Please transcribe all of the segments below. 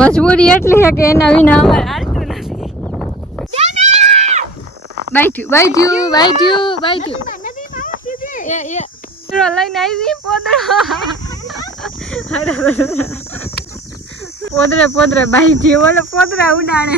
મજબૂરી એટલી છે કે એના વિના અમારે હાલતું નથી. બાઈટ્યું લઈને આવી પોદરે બાઈટ્યું બોલે પોદરા ઉડાડે.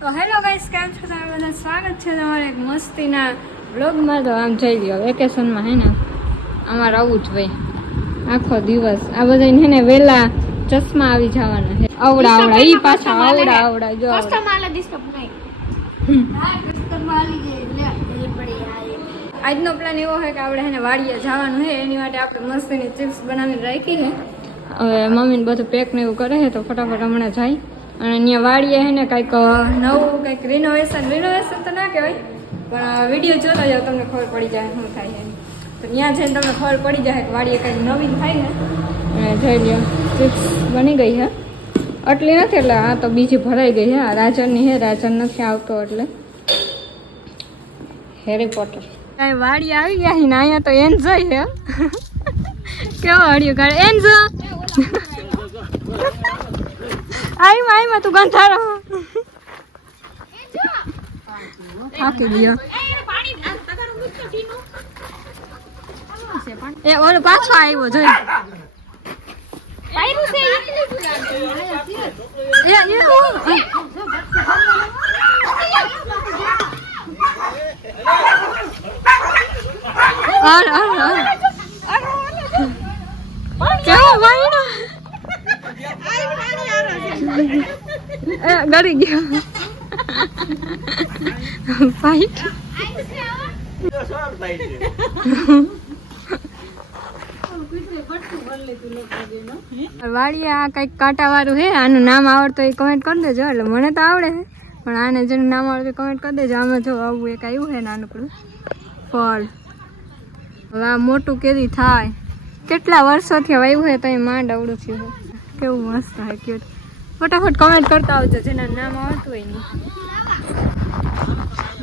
તો હેલો ગાઈસ, કેમ છો તમે બધા? સ્વાગત છે તમારે એક મસ્તીના વ્લોગમાં. તો આમ જઈ લ્યો વેકેશનમાં હે ને અમારે આવું જ ભાઈ આખો દિવસ આ બધા છે ને વહેલા ચશ્મા આવી જવાના છે. આવડા ઈ પાછા આવડા જો આજનો પ્લાન એવો છે કે આપણે છે ને વાડીએ જવાનું છે. એની માટે આપણે મસ્તીની ચિપ્સ બનાવીને રાખી છે. હવે મમ્મીને બધું પેક ને એવું કરે છે તો ફટાફટ હમણાં જાય. અને અહીંયા વાડીએ છે ને કંઈક નવું કંઈક રિનોવેશન તો ના કહેવાય પણ વિડીયો જોતા જાઓ તમને ખબર પડી જાય શું થાય છે. તો ત્યાં જઈને તમને ખબર પડી જાય કે વાડીએ કંઈક નવીન થાય ને. અને જોઈ લ્યો ચિપ્સ બની ગઈ છે. આટલી નથી એટલે આ તો બીજી ભરાઈ ગઈ છે. આ રાજનની છે, રાજન નથી આવતો એટલે હેરી પોટર. કાંઈ વાડી આવી ગયા છે ને અહીંયા તો એન્જોય છે. કેવો હળિયું કાઢે એન્જો આઈમાં તું ગંધારો થાકી ગયો. એ ઓલો પાછો આવ્યો જોઈ. કેવો વાયડો ગળી ગયો ફાઈટ. વાડીએ આ કઈક કાંટા વાળું છે. આનું નામ આવડતું એ કમેન્ટ કરી દેજો. એટલે મને તો આવડે છે પણ આને જેનું નામ આવડતું કમેન્ટ કરી દેજો. આમાં જો આવું એક આવ્યું છે નાનકડું ફળ. હવે આ મોટું કેદી થાય. કેટલા વર્ષોથી વાવ્યું છે તો એ માંડ આવડું થયું છે. કેવું મસ્ત છે ક્યુટ. ફટાફટ કમેન્ટ કરતા આવજો જેના નામ આવડતું હોય ને.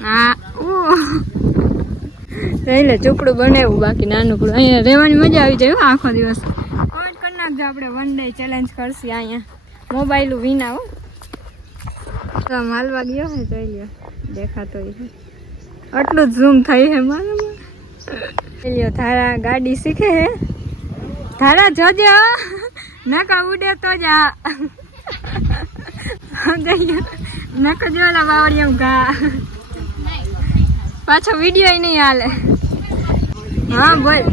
હા એટલે ચોપડું બનાવ્યું બાકી નાનકડું. અહીંયા રહેવાની મજા આવી જાય આખો દિવસ. કમેન્ટ કરી નાખજો. આપણે વન ડે ચેલેન્જ કરશું અહીંયા મોબાઈલ વિના હો. તો માલવા ગયો હે જોઈ લ્યો દેખાતો છે. આટલું જ ઝૂમ થઈ છે મારામાં. લ્યો થારા ગાડી શીખે હે. થારા જોજો નકા ઉડે તો જ આ નકા જોલા બાવળિયા ઘા પાછો વિડીયો નહીં હાલે. હા બોલ.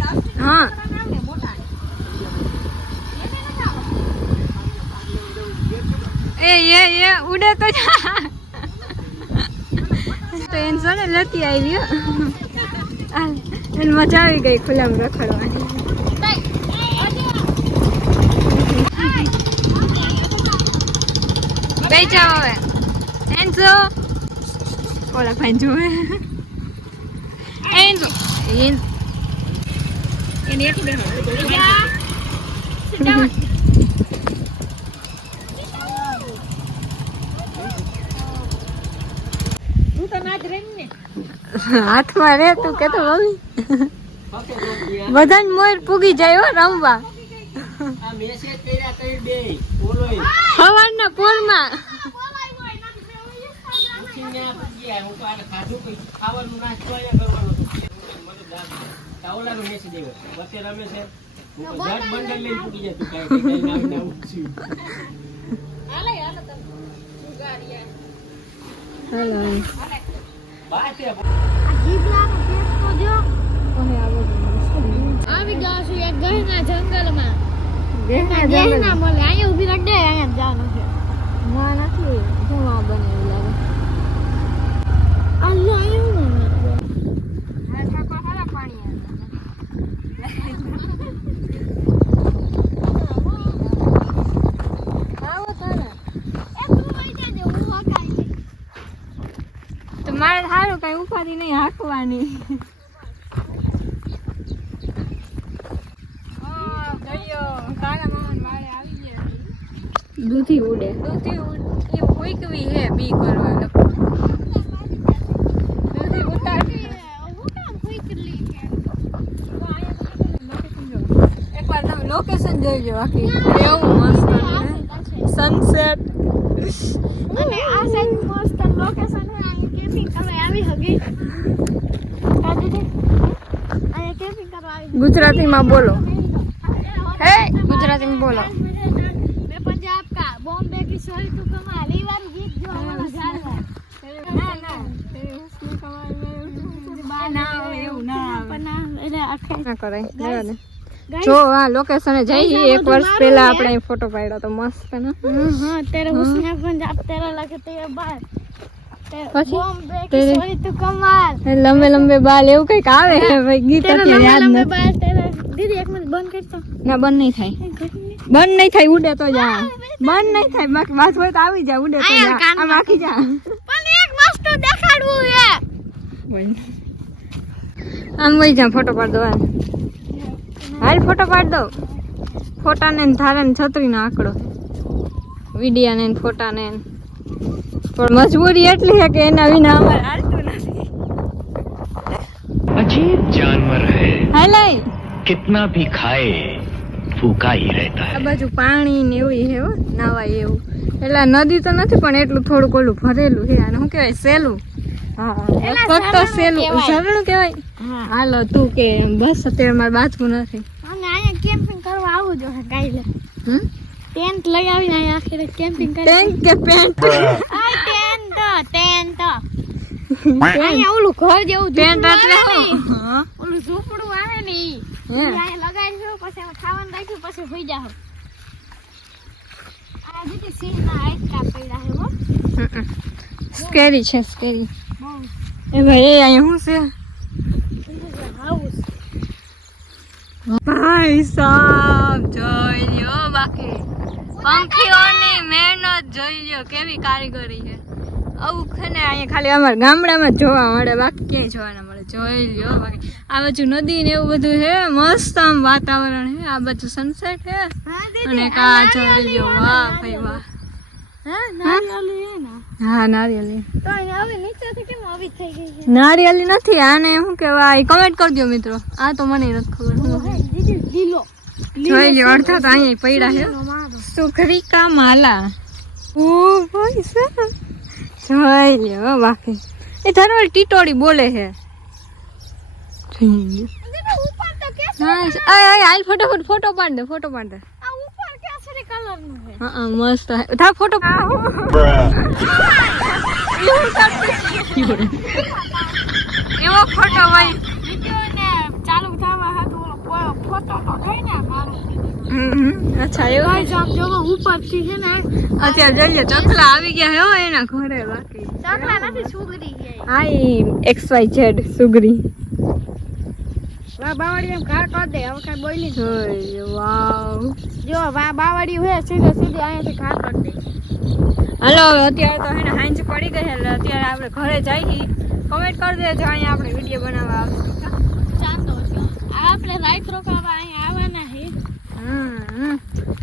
હા એ ઉડે તો એને સોને લેતી આવી. એને મજા આવી ગઈ ખુલ્લામાં રખડવાની. બે જાઓ હવે એન્જો. ઓલા ભાઈ જોવે એન્જો એને એક બેઠો હાથમાં રે તું કેતો મમ્મી બધાને મોર પૂગી જાય હો રમવા. સવારના પોરમાં આવી ગયા છું એક ગહેના જંગલમાં. ગહેના મળે અહીંયા ઉભી રહી દે. અહીંયા જવાનું છે. ના નથી જોવા બને એવું લાગે. અલ્લો આવ્યું ને આ છાપા હારા પાણી આવો તારે તો મારે સારું કઈ ઉપાધિ નહીં હાંકવાની. દૂધી ઉડે એ કોઈકવી હે બી કરવા દૂધી ઉતારી લોકેશન જોઈ લો બાકી કેવું મસ્ત સનસેટ અને આ સાઈડ મસ્ત લોકેશન છે અહીં કેમ્પિંગ કરવા આવી હગે અહીં કેમ્પિંગ કરવા આવી ગુજરાતીમાં બોલો હે ગુજરાતીમાં બોલો मैं पंजाब का बॉम्बे की सोरी तू कमाल ये वाला गीत जो हमारा जान है ना ना એવું ના કરાય જો આ લોકેશન જઈ એક વર્ષ પહેલા આપણે ફોટો પાડ્યો તો મસ્ત ને हां तेरे उसमें पंजाब तेरा लगे तेरे बाल પછી बॉम्बे की सोरी तू कमाल લંબે લંબે બાલ એવું કઈક આવે હે ભાઈ ગીત અત્યારે યાદ નથી बाल तेरा दीदी एक मिनट बंद कर तो ના બંધ નહીં થાય બંધ નહીં થાય ઉડે તો જા બંધ નહીં થાય બાકી વાત હોય તો આવી જા ઉડે તો જા આમ આખી જા પણ એક વસ્તુ દેખાડવું છે આમ વઈ જા ફોટો પાડ દો હાલ ફોટો પાડ દો ફોટા ને ધારે ને છત્રી નો આંકડો વિડિયા ને ફોટા ને પણ મજબૂરી એટલી છે કે એના વિના અમારે હાલતું નથી अजीब जानवर है હાલ कितना भी खाए भूखा ही रहता है આ બાજુ પાણી ને એવું છે હો નાવાય એવું એટલે નદી તો નથી પણ એટલું થોડુંક ઓલું ભરેલું છે આને શું કહેવાય સેલું હા ફક્ત સેલું ઝરણું કહેવાય હાલો તું કે બસ અત્યારે મારે બાથવું નથી અને અહીંયા કેમ્પિંગ કરવા આવું જો કાલે ટેન્ટ લઈ આવીને અહીંયા આખરે કેમ્પિંગ કરી ટેન્ટ કે પેન્ટ આ ટેન્ટ અહીંયા ઓલું ઘર જેવું પેન્ટ એટલે ઓલું ઝૂંપડું આવે ને ઈ અહીંયા લગાડીશું પછી એમાં ખાવાનું રાખ્યું પછી સુઈ જાવ આ દીદી સિંહ ના આટકા પડ્યા હે હો સ્કેરી છે સ્કેરી બહુ એ ભાઈ અહીંયા શું છે હાઉસ ભાઈ સાહેબ જોઈ લ્યો બાકી પંખીઓની મહેનત જોઈ લ્યો કેવી કારીગરી છે આવું છે ને અહીંયા ખાલી અમારા ગામડામાં જોવા મળે બાકી ક્યાંય જોવા ના મળે જોઈ લ્યો બાકી આ બાજુ નદી ને એવું બધું છે મસ્ત આમ વાતાવરણ છે આ બાજુ સનસેટ છે અને કા જોઈ લ્યો વાહ ભાઈ વાહ હા નારિયેળી હે ને હા નારિયેળી તો અહીંયા હવે નીચેથી કેમ આવી થઈ ગઈ છે નારિયેળી નથી આને શું કહેવાય કમેન્ટ કરજો મિત્રો આ તો મને નથી ખબર શું હે દીદી લીલો જોઈ લ્યો અડધા તો અહીંયા પડ્યા છે સુખરી કા માલા ઓ ભાઈ સાહેબ જોઈ લ્યો બાકી એ ધરવલ ટીટોડી બોલે છે દીદી ઉપર તો કે હાલ ફટાફટ ફોટો પાડ દે આ ઉપર કેસરી કલર નું છે હા મસ્ત થા ફોટો એવો ફોટો ભાઈ વિડિયો ને ચાલુ થવા હતું ફોટો તો ગઈ ને મારો અચ્છા એવું ગાઈસ આપ જોવો ઉપર થી છે ને અત્યારે જોઈ લે ચકલા આવી ગયા હે એના ઘરે બાકી ચકલા નથી સુગરી છે હા XYZ સુગરી વા બાવડી એમ ઘાટ કર દે હવે કઈ બોલી જોઈ વાવ જો વા બાવડી હોય સીધે સીધી અહીંયાથી ઘાટ કર દે હાલો હવે અત્યારે તો હે ને હાંજ પડી ગઈ એટલે અત્યારે આપણે ઘરે જઈએ કમેન્ટ કરી દેજો અહીંયા આપણે વિડીયો બનાવવા આવશું ચાંદો છે આપણે રાત રોકાવા અહીં આવવાના છે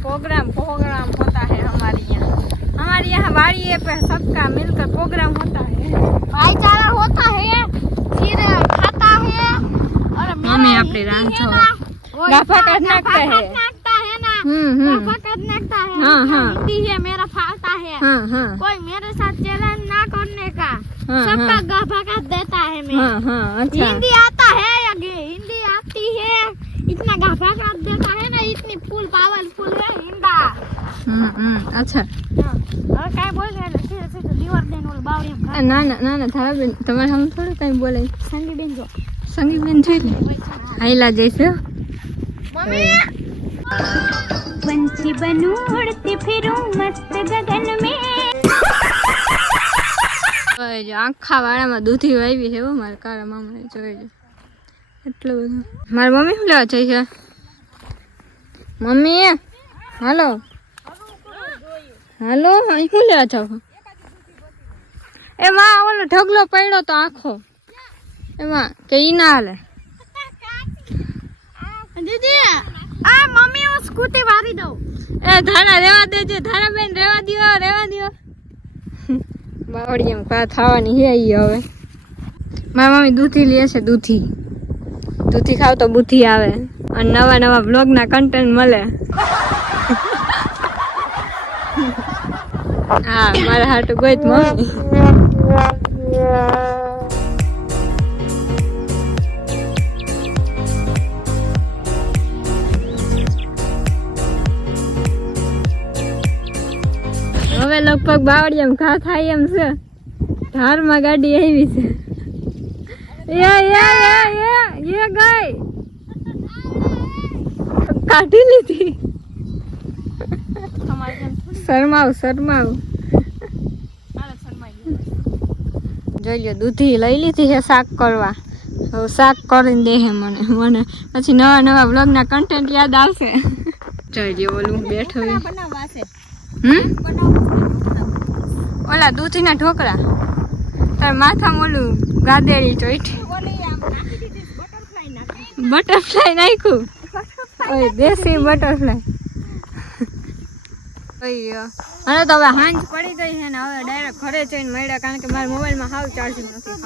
प्रोग्राम होता है हमारे यहाँ वाड़ी पे सबका मिलकर प्रोग्राम होता है भाईचारा होता है फिर खाता है और मम्मी अपने रान छो गाफा कर नाकता है ना गाफा कर नाकता है हाँ, हाँ। हिंदी है मेरा फालता है हाँ हाँ कोई मेरे साथ चैलेंज ना करने का हाँ, सबका हाँ। गाफा कर देता है मैं हाँ हाँ अच्छा हिंदी आता है आगे हिंदी आती है इतना गाफा कर देता है ना इतनी फुल पावरफुल है हिंदा अच्छा હવે કાઈ બોલ ને સીધે સીધું લીવર દેન ઓલ બાવડી એમ ના ના ના ના થારા બેન તમારે હમ થોડું કઈ બોલે સંગી બેન જો સંગીત બેન જોઈ લે હાઈલા જઈશે મમ્મી पंछी बनूं उड़ती फिरूं मस्त गगन में જો આખા વાળામાં દૂધી વાવી છે મારા કાળા મામાને જોઈ લો એટલું બધું મારી મમ્મી શું લેવા જઈ છે મમ્મી હાલો હાલો અહીં શું લેવા જાવ એમાં ઓલો ઢગલો પડ્યો તો આખો એમાં કે ઈ ના હાલે दीदी आ मम्मी वो स्कूटी वारी दो એ ધારા રેવા દેજે ધારા બેન રેવા દ્યો બાવડી એમ કા થવાની છે ઈ હવે મારી મમ્મી દૂધી લે છે દૂધી ખાવ તો બુદ્ધિ આવે અને નવા નવા બ્લોગના કન્ટેન્ટ મળે. હા મારા હાટુ ગોઈત મમ્મી. હવે લગભગ બાવળિયામાં ઘા થાય એમ છે. ધારમાં ગાડી આવી છે. એ ગઈ કાઢી લીધી. શરમાવ જોઈ લો દૂધી લઈ લીધી છે શાક કરવા. હવે શાક કરીને દે હે મને પછી નવા નવા બ્લોગના કન્ટેન્ટ યાદ આવશે. જોઈ લો ઓલું બેઠું ઓલા દૂધીના ઢોકળા તાર માથામાં ઓલું ગાદેડી ચોઈઠી બટરફ્લાય નાખ્યું. ઓય દેશી બટરફ્લાય. હવે તો હવે હાંજ પડી ગઈ છે ને હવે ડાયરેક્ટ ઘરે જઈને મળ્યા કારણ કે મારા મોબાઈલમાં હાવ ચાર્જિંગ નથી.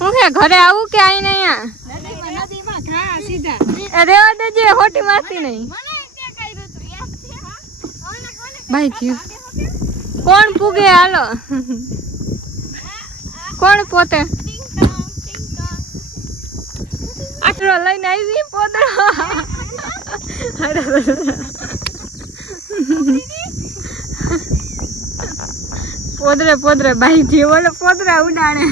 હું કે ઘરે આવું કે આઈને અહીંયા રેવા દેજે ખોટી મારતી નહીં. ભાઈ થયું કોણ પૂગે હાલો કોણ પોતે આટલો લઈને આવી પોદરે ભાઈ થયું બોલે પોદરા ઉડાડે.